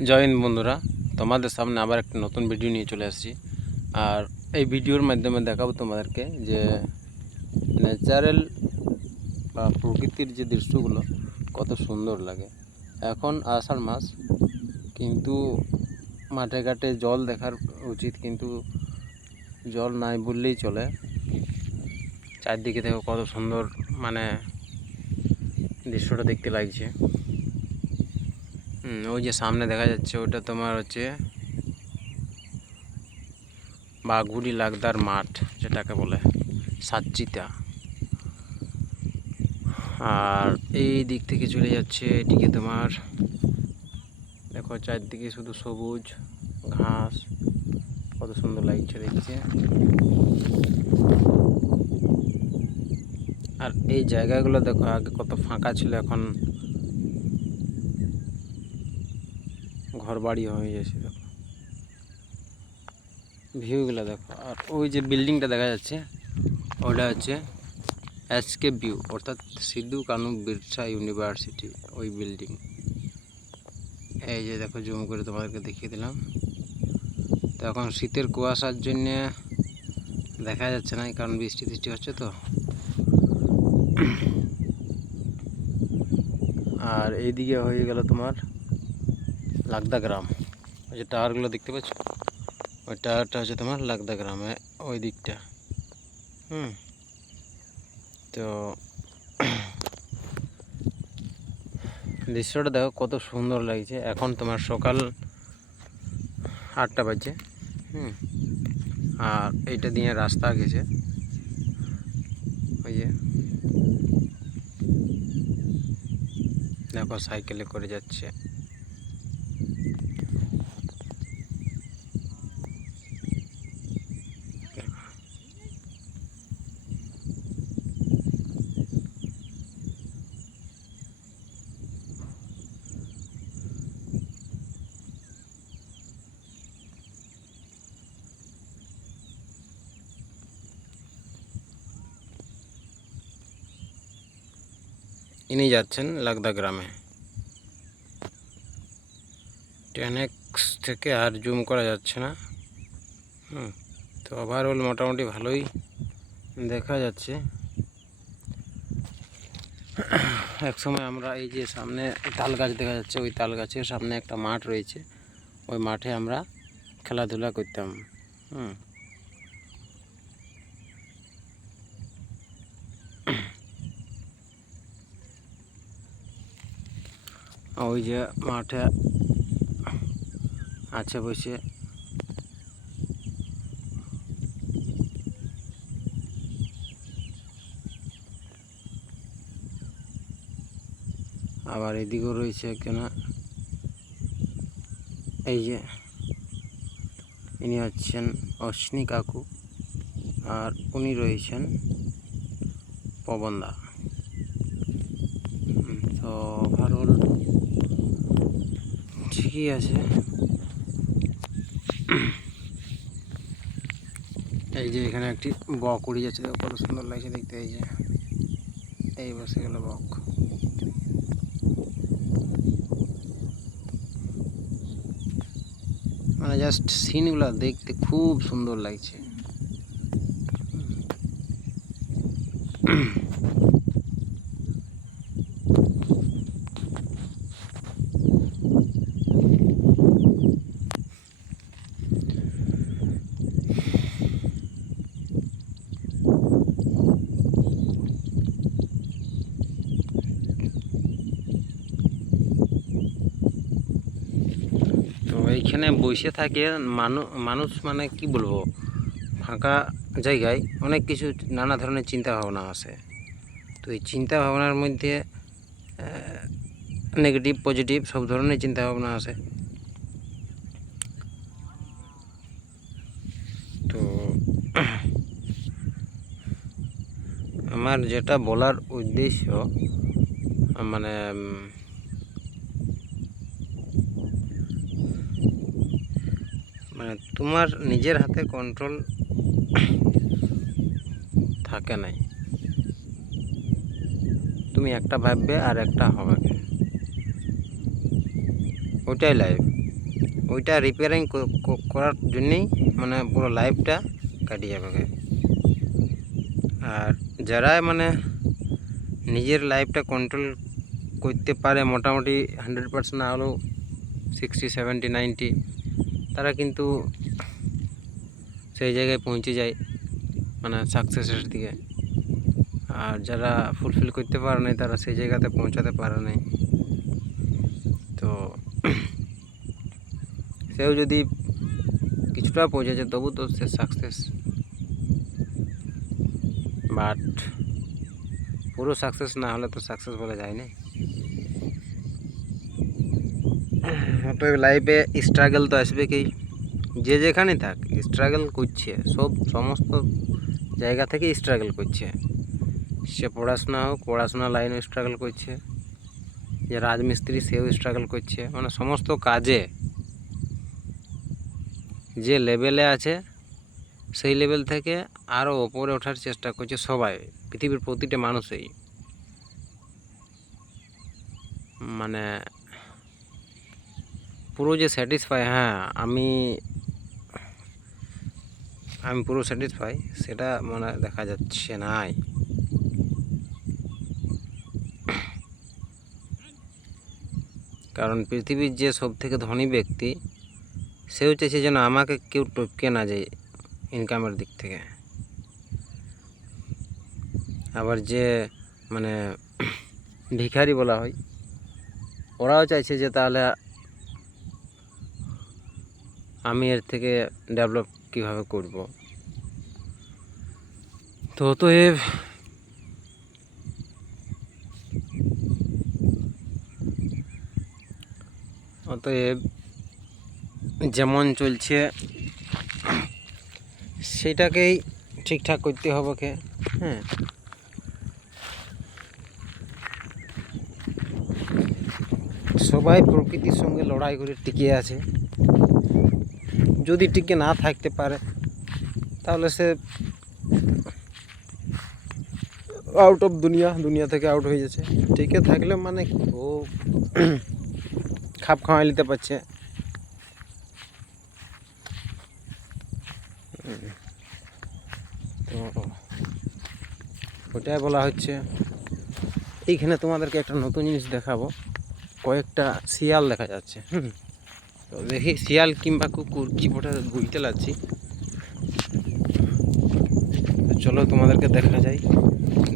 জয় হিন্দ বন্ধুরা, তোমাদের সামনে আবার একটা নতুন ভিডিও নিয়ে চলে আসছি। আর এই ভিডিওর মাধ্যমে দেখাবো তোমাদেরকে যে ন্যাচারাল বা প্রকৃতির যে দৃশ্যগুলো কত সুন্দর লাগে। এখন আষাঢ় মাস, কিন্তু মাঠে ঘাটে জল দেখার উচিত, কিন্তু জল নাই বললেই চলে। চারদিকে দেখো কত সুন্দর দৃশ্যটা দেখতে লাগছে। ওই যে সামনে দেখা যাচ্ছে ওটা তোমার হচ্ছে বাঘুড়ি লাগদার মাঠ, যেটাকে বলে সাতচিতা। আর এই দিক থেকে চলে যাচ্ছে এদিকে তোমার দেখো চারদিকে শুধু সবুজ ঘাস, কত সুন্দর লাগছে দেখছে। আর এই জায়গাগুলো দেখো আগে কত ফাঁকা ছিল, এখন ঘর বাড়ি হয়ে গেছে। দেখো ভিউগুলো দেখো। আর ওই যে বিল্ডিংটা দেখা যাচ্ছে ওটা হচ্ছে এসকে ভিউ, অর্থাৎ সিধু কানু বিরসা ইউনিভার্সিটি, ওই বিল্ডিং। এই যে দেখো জুম করে তোমাদেরকে দেখিয়ে দিলাম। তো এখন শীতের কুয়াশার জন্য দেখা যাচ্ছে না, কারণ বৃষ্টি টিষ্টি হচ্ছে তো। আর এইদিকে হয়ে গেল তোমার লাগদা গ্রাম। ওই যে টাওয়ারগুলো দেখতে পাচ্ছ, ওই টাওয়ারটা হচ্ছে তোমার লাগদা গ্রামে ওই দিকটা। তো দৃশ্যটা দেখো কত সুন্দর লাগছে। এখন তোমার সকাল 8টা বাজে। আর এইটা দিয়ে রাস্তা গেছে, ওই যে দেখো সাইকেলে করে যাচ্ছে। ইনি যাচ্ছেন লাগদা গ্রামে। 10x থেকে আর জুম করা যাচ্ছে না। তো ওভারঅল মোটামুটি ভালোই দেখা যাচ্ছে। এক সময় আমরা এই যে সামনে তাল গাছ দেখা যাচ্ছে, ওই তাল গাছের সামনে একটা মাঠ রয়েছে, ওই মাঠে আমরা খেলাধুলা করতাম। ওই যে মাঠে আছে বসে আবার এদিকেও রয়েছে কেনা। এই যে ইনি হচ্ছেন অশ্বিনী কাকু, আর উনি রয়েছেন পবনদা। তো ওভারঅল ঠিকই আছে। এই যে এখানে একটি বক উড়ে যাচ্ছে, কত সুন্দর লাগছে দেখতে। এই যে এই বসে গেল বক। জাস্ট সিনগুলো দেখতে খুব সুন্দর লাগছে। তো এইখানে বসে থাকে মানুষ, মানে কি বলবো, ফাঁকা জায়গায় অনেক কিছু নানা ধরনের চিন্তা ভাবনা আসে। তো এই চিন্তা ভাবনার মধ্যে নেগেটিভ পজিটিভ সব ধরনের চিন্তা ভাবনা আসে। তো আমার যেটা বলার উদ্দেশ্য, মানে তোমার নিজের হাতে কন্ট্রোল থাকে নাই, তুমি একটা ভাববে আর একটা হবে, ওটাই লাইফ। ওইটা রিপেয়ারিং করার জন্যেই মানে পুরো লাইফটা কাটিয়ে যাবে। আর যারা মানে নিজের লাইফটা কন্ট্রোল করতে পারে মোটামুটি 100% না হলেও 60, 70, 90, তারা কিন্তু সেই জায়গায় পৌঁছে যায় মানে সাকসেসের দিকে। আর যারা ফুলফিল করতে পারে নাই তারা সেই জায়গাতে পৌঁছাতে পারে নাই। তো সেও যদি কিছুটা পৌঁছেছে তবু তো সে সাকসেস, বাট পুরো সাকসেস না হলে তো সাকসেস বলা যায় না। অতএব লাইফে স্ট্রাগল তো আসবে কি, যে যেখানে থাক স্ট্রাগল করছে, সমস্ত জায়গা থেকে স্ট্রাগল করছে। সে পড়াশোনা হোক, পড়াশোনা লাইনে স্ট্রাগল করছে, যে রাজমিস্ত্রি সেও স্ট্রাগল করছে, মানে সমস্ত কাজে যে লেভেলে আছে সেই লেভেল থেকে আরও ওপরে ওঠার চেষ্টা করছে সবাই, পৃথিবীর প্রতিটা মানুষই। মানে পুরো যে স্যাটিসফাই, হ্যাঁ আমি পুরো স্যাটিসফাই, সেটা মানে দেখা যাচ্ছে নাই। কারণ পৃথিবীর যে সব থেকে ধনী ব্যক্তি সেও চাইছে যেন আমাকে কেউ টপকে না যায় ইনকামের দিক থেকে। আবার যে মানে ভিখারি বলা হয়, ওরাও চাইছে যে তাহলে আমি এর থেকে ডেভেলপ কীভাবে করব। তো অতএব যেমন চলছে সেটাকেই ঠিকঠাক করতে হবে কে। হ্যাঁ, সবাই প্রকৃতির সঙ্গে লড়াই করে টিকে আছে। যদি টিকে না থাকতে পারে তাহলে সে আউট অফ দুনিয়া থেকে আউট হয়ে যাচ্ছে। টিকে থাকলে মানে ও খাপ খাওয়াই নিতে পারছে। তো ওটাই বলা হচ্ছে। এইখানে তোমাদেরকে একটা নতুন জিনিস দেখাবো, কয়েকটা শিয়াল দেখা যাচ্ছে। তো দেখি শিয়াল কিংবা কুকুর কি ফোটা বুঝতে লাগছি। তো চলো তোমাদেরকে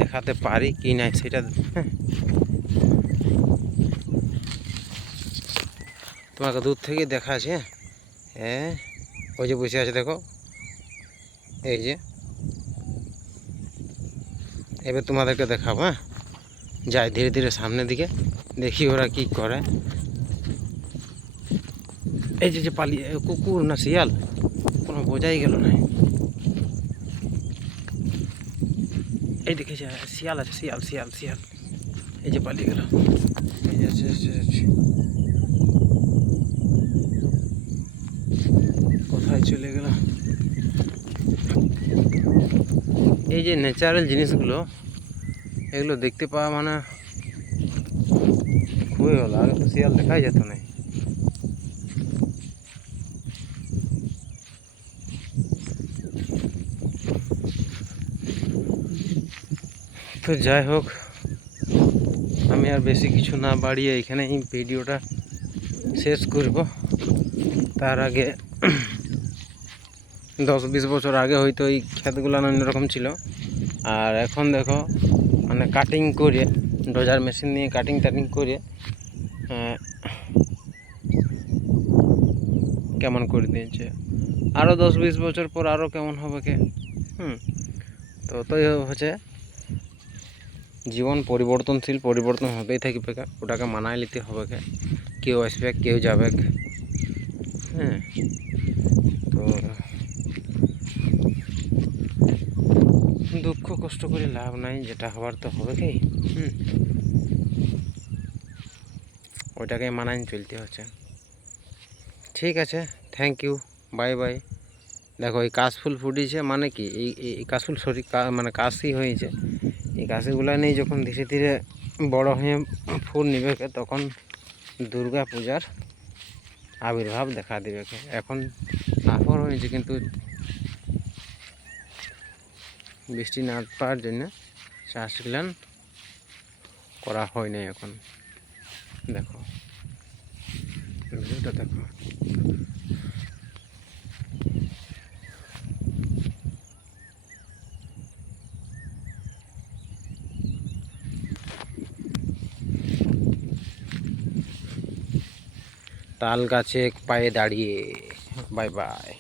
দেখাতে পারি কি নাই সেটা। তোমাকে দূর থেকে দেখা আছে। হ্যাঁ, ওই যে বসে আছে দেখো, এই যে। এবার তোমাদেরকে দেখাবো। হ্যাঁ, যাই ধীরে ধীরে সামনের দিকে, দেখি ওরা কি করে। এই যে পালিয়ে, কুকুর না শিয়াল কোনো বোঝাই গেল না। এই দেখে শিয়াল আছে, শিয়াল এই যে পালিয়ে গেল। এই যে কোথায় চলে গেল। এই যে ন্যাচারাল জিনিসগুলো, এগুলো দেখতে পাওয়া মানে খুবই ভালো। আগে তো শিয়াল দেখাই যেত না। তো যাই হোক, আমি আর বেশি কিছু না বাড়িয়ে এখানে এই ভিডিওটা শেষ করব। তার আগে 10-20 বছর আগে হয়তো এই ক্ষেতগুলো অন্যরকম ছিল। আর এখন দেখো মানে কাটিং করে, ডোজার মেশিন নিয়ে কাটিং করে কেমন করে দিয়েছে। আরও 10-20 বছর পর আরও কেমন হবে কে। তো হচ্ছে জীবন পরিবর্তনশীল, পরিবর্তন হতেই থাকবে, ওটাকে মানায় নিতে হবে। কেউ আসবে কেউ যাবে। হ্যাঁ, তো দুঃখ কষ্ট করে লাভ নাই, যেটা হবার তো হবে কি। ওইটাকে মানায় চলতে হচ্ছে। ঠিক আছে, থ্যাংক ইউ, বাই বাই। দেখো এই কাশফুল ফুটেছে মানে কি, এই কাশফুল মানে কাশি হয়েছে। এই কাশিগুলো নিয়ে যখন ধীরে ধীরে বড় হয়ে ফুল নিবে তখন দুর্গা পূজার আবির্ভাব দেখা দেবে। এখন আফর হয়েছে কিন্তু বৃষ্টি না পাওয়ার জন্য চাষগুলান করা হয় নাই। এখন দেখো ভিডিওটা দেখো। তাল গাছে পায়ে দাঁড়িয়ে। Bye bye.